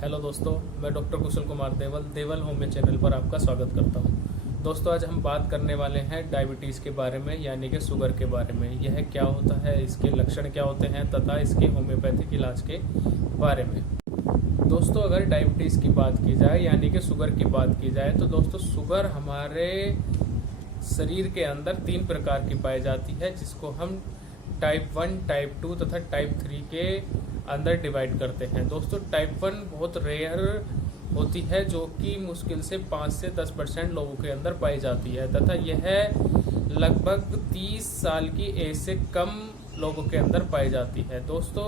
Hello दोस्तों, मैं doctor कुशल कुमार देवल homeo channel पर आपका स्वागत करता हूं। दोस्तों, आज हम बात करने वाले हैं डायबिटीज़ के बारे में, यानी कि शुगर के बारे में। यह क्या होता है, इसके लक्षण क्या होते हैं तथा इसके होम्योपैथिक इलाज के बारे में। दोस्तों, अगर डायबिटीज़ की बात की जाए यानी कि शुगर की बात की जाए तो दोस्तों शुगर हमारे शरीर के अंदर 3 प्रकार की पाई जाती है, जिसको हम टाइप 1, टाइप 2 तथा टाइप 3 के अंदर डिवाइड करते हैं। दोस्तों, टाइप 1 बहुत रेयर होती है, जो कि मुश्किल से 5 से 10% लोगों के अंदर पाई जाती है तथा यह लगभग 30 साल की एज से कम लोगों के अंदर पाई जाती है। दोस्तों,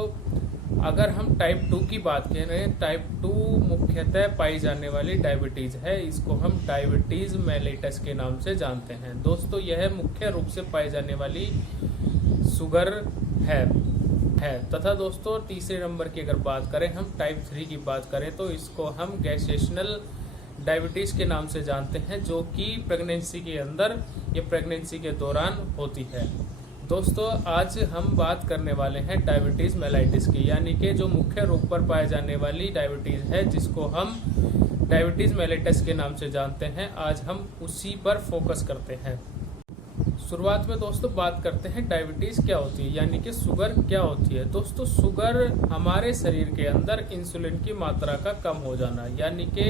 अगर हम टाइप 2 की बात करें, टाइप 2 मुख्यतः पाई जाने वाली डायबिटीज़ है। इसको हम डायबिटीज़ मेलिटस के नाम से जानते हैं। दोस्तों, यह मुख्य रूप से पाई जाने वाली शुगर है तथा दोस्तों तीसरे नंबर की अगर बात करें, हम टाइप 3 की बात करें तो इसको हम गैस्ट्रेशनल डायबिटीज़ के नाम से जानते हैं, जो कि प्रेगनेंसी के अंदर या प्रेगनेंसी के दौरान होती है। दोस्तों, आज हम बात करने वाले हैं डायबिटीज़ मेलाइटिस की, यानी कि जो मुख्य रूप पर पाए जाने वाली डायबिटीज़ है, जिसको हम डायबिटीज़ मेलिटस के नाम से जानते हैं। आज हम उसी पर फोकस करते हैं। शुरुआत में दोस्तों बात करते हैं डायबिटीज़ क्या होती है, यानी कि शुगर क्या होती है। दोस्तों, शुगर हमारे शरीर के अंदर इंसुलिन की मात्रा का कम हो जाना, यानी कि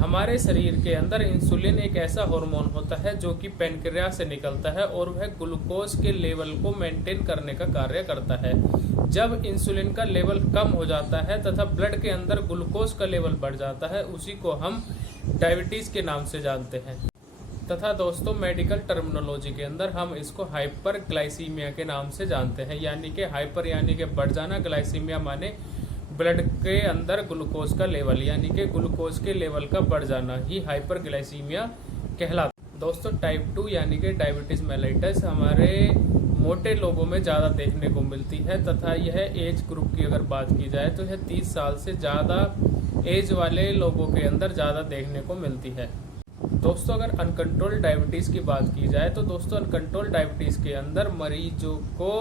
हमारे शरीर के अंदर इंसुलिन एक ऐसा हार्मोन होता है जो कि पैनक्रियास से निकलता है और वह ग्लूकोज के लेवल को मेंटेन करने का कार्य करता है। जब इंसुलिन का लेवल कम हो जाता है तथा ब्लड के अंदर ग्लूकोज का लेवल बढ़ जाता है, उसी को हम डायबिटीज़ के नाम से जानते हैं। तथा दोस्तों मेडिकल टर्मिनोलॉजी के अंदर हम इसको हाइपर ग्लाइसीमिया के नाम से जानते हैं, यानी कि हाइपर यानी कि बढ़ जाना, ग्लाइसीमिया माने ब्लड के अंदर ग्लूकोज का लेवल, यानी कि ग्लूकोज के लेवल का बढ़ जाना ही हाइपर ग्लाइसीमिया कहलाता है। दोस्तों, टाइप 2 यानी कि डायबिटीज़ मेलिटस हमारे मोटे लोगों में ज़्यादा देखने को मिलती है तथा यह एज ग्रुप की अगर बात की जाए तो यह 30 साल से ज़्यादा एज वाले लोगों के अंदर ज़्यादा देखने को मिलती है। दोस्तों, अगर अनकंट्रोल डायबिटीज़ की बात की जाए तो दोस्तों अनकंट्रोल डायबिटीज़ के अंदर मरीजों को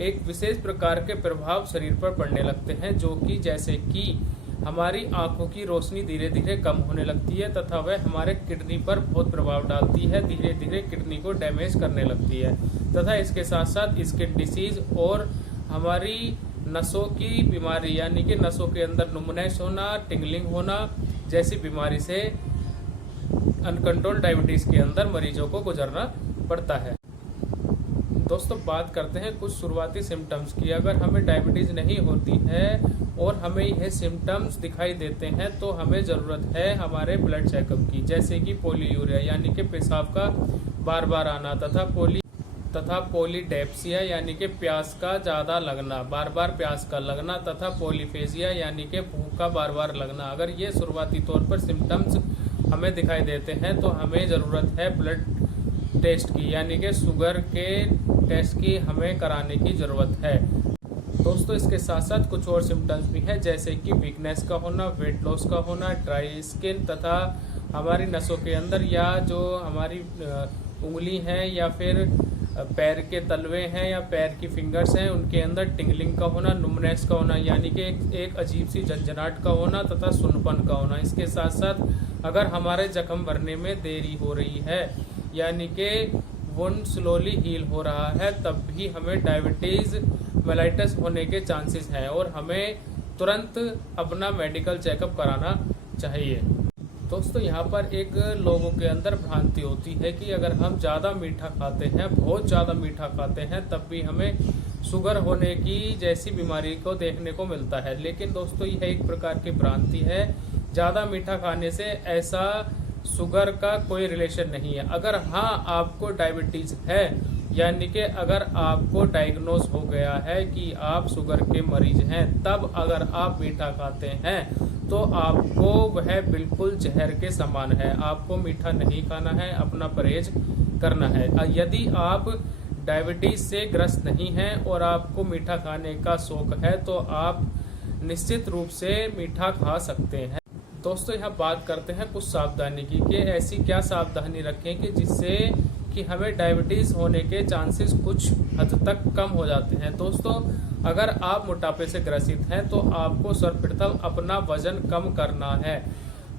एक विशेष प्रकार के प्रभाव शरीर पर पड़ने लगते हैं, जो कि जैसे कि हमारी आंखों की रोशनी धीरे धीरे कम होने लगती है तथा वह हमारे किडनी पर बहुत प्रभाव डालती है, धीरे धीरे किडनी को डैमेज करने लगती है तथा इसके साथ साथ स्किन डिसीज और हमारी नसों की बीमारी, यानी कि नसों के अंदर नुमनेस होना, टिंगलिंग होना जैसी बीमारी से अनकंट्रोल डायबिटीज़ के अंदर मरीजों को गुजरना पड़ता है। दोस्तों, बात करते हैं कुछ शुरुआती सिम्टम्स की। अगर हमें डायबिटीज़ नहीं होती है और हमें यह सिम्टम्स दिखाई देते हैं तो हमें ज़रूरत है हमारे ब्लड चेकअप की, जैसे कि पोलीयूरिया यानी कि पेशाब का बार बार आना तथा पोलीडेप्सिया यानी कि प्यास का ज़्यादा लगना, बार बार प्यास का लगना तथा पोलीफेजिया यानी कि भूख का बार बार लगना। अगर ये शुरुआती तौर पर सिम्टम्स हमें दिखाई देते हैं तो हमें ज़रूरत है ब्लड टेस्ट की, यानी कि शुगर के टेस्ट की हमें कराने की ज़रूरत है। दोस्तों, इसके साथ साथ कुछ और सिम्टम्स भी हैं, जैसे कि वीकनेस का होना, वेट लॉस का होना, ड्राई स्किन तथा हमारी नसों के अंदर या जो हमारी उंगली हैं या फिर पैर के तलवे हैं या पैर की फिंगर्स हैं, उनके अंदर टिंगलिंग का होना, नुमनेस का होना यानी कि एक अजीब सी झंझनाहट का होना तथा सुन्नपन का होना। इसके साथ साथ अगर हमारे जख्म भरने में देरी हो रही है, यानी कि वुंड स्लोली हील हो रहा है, तब भी हमें डायबिटीज़ मेलिटस होने के चांसेस हैं और हमें तुरंत अपना मेडिकल चेकअप कराना चाहिए। दोस्तों, यहाँ पर एक लोगों के अंदर भ्रांति होती है कि अगर हम ज़्यादा मीठा खाते हैं, बहुत ज़्यादा मीठा खाते हैं, तब भी हमें शुगर होने की जैसी बीमारी को देखने को मिलता है। लेकिन दोस्तों, यह एक प्रकार की भ्रांति है। ज़्यादा मीठा खाने से ऐसा शुगर का कोई रिलेशन नहीं है। अगर हाँ आपको डायबिटीज़ है, यानी कि अगर आपको डायग्नोज हो गया है कि आप शुगर के मरीज हैं, तब अगर आप मीठा खाते हैं तो आपको वह बिल्कुल जहर के समान है। आपको मीठा नहीं खाना है, अपना परहेज करना है। यदि आप डायबिटीज़ से ग्रस्त नहीं हैं और आपको मीठा खाने का शौक है तो आप निश्चित रूप से मीठा खा सकते हैं। दोस्तों, यहाँ बात करते हैं कुछ सावधानी की कि ऐसी क्या सावधानी रखें कि जिससे कि हमें डायबिटीज़ होने के चांसेस कुछ हद तक कम हो जाते हैं। दोस्तों, अगर आप मोटापे से ग्रसित हैं तो आपको सर्वप्रथम अपना वजन कम करना है।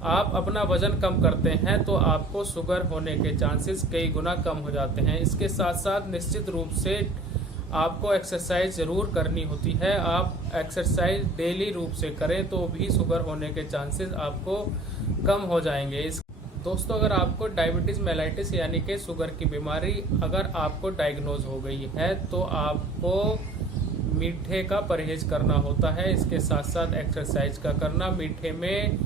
आप अपना वजन कम करते हैं तो आपको शुगर होने के चांसेस कई गुना कम हो जाते हैं। इसके साथ साथ निश्चित रूप से आपको एक्सरसाइज ज़रूर करनी होती है। आप एक्सरसाइज डेली रूप से करें तो भी शुगर होने के चांसेस आपको कम हो जाएंगे। दोस्तों, अगर आपको डायबिटीज़ मेलाइटिस यानी कि शुगर की बीमारी अगर आपको डायग्नोज हो गई है तो आपको मीठे का परहेज करना होता है। इसके साथ साथ एक्सरसाइज का करना, मीठे में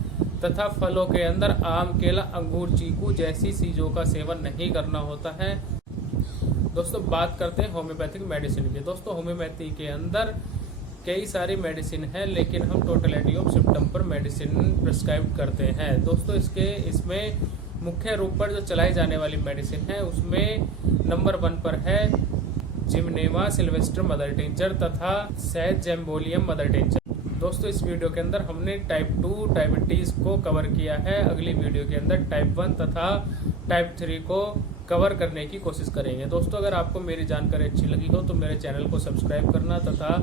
तथा फलों के अंदर आम, केला, अंगूर, चीकू जैसी चीज़ों का सेवन नहीं करना होता है। दोस्तों, बात करते हैं होम्योपैथिक मेडिसिन की। दोस्तों, होम्योपैथी के अंदर कई सारी मेडिसिन है, लेकिन हम टोटलिटी ऑफ सिम्टम पर मेडिसिन प्रिस्क्राइब करते हैं। दोस्तों, इसमें मुख्य रूप पर जो चलाई जाने वाली मेडिसिन है उसमें नंबर 1 पर है जिमनेमा सिल्वेस्टर मदर टिंचर तथा सेजेम्बोलियम मदर टिंचर। दोस्तों, इस वीडियो के अंदर हमने टाइप 2 डायबिटीज़ को कवर किया है। अगली वीडियो के अंदर टाइप 1 तथा टाइप 3 को कवर करने की कोशिश करेंगे। दोस्तों, अगर आपको मेरी जानकारी अच्छी लगी हो तो मेरे चैनल को सब्सक्राइब करना तथा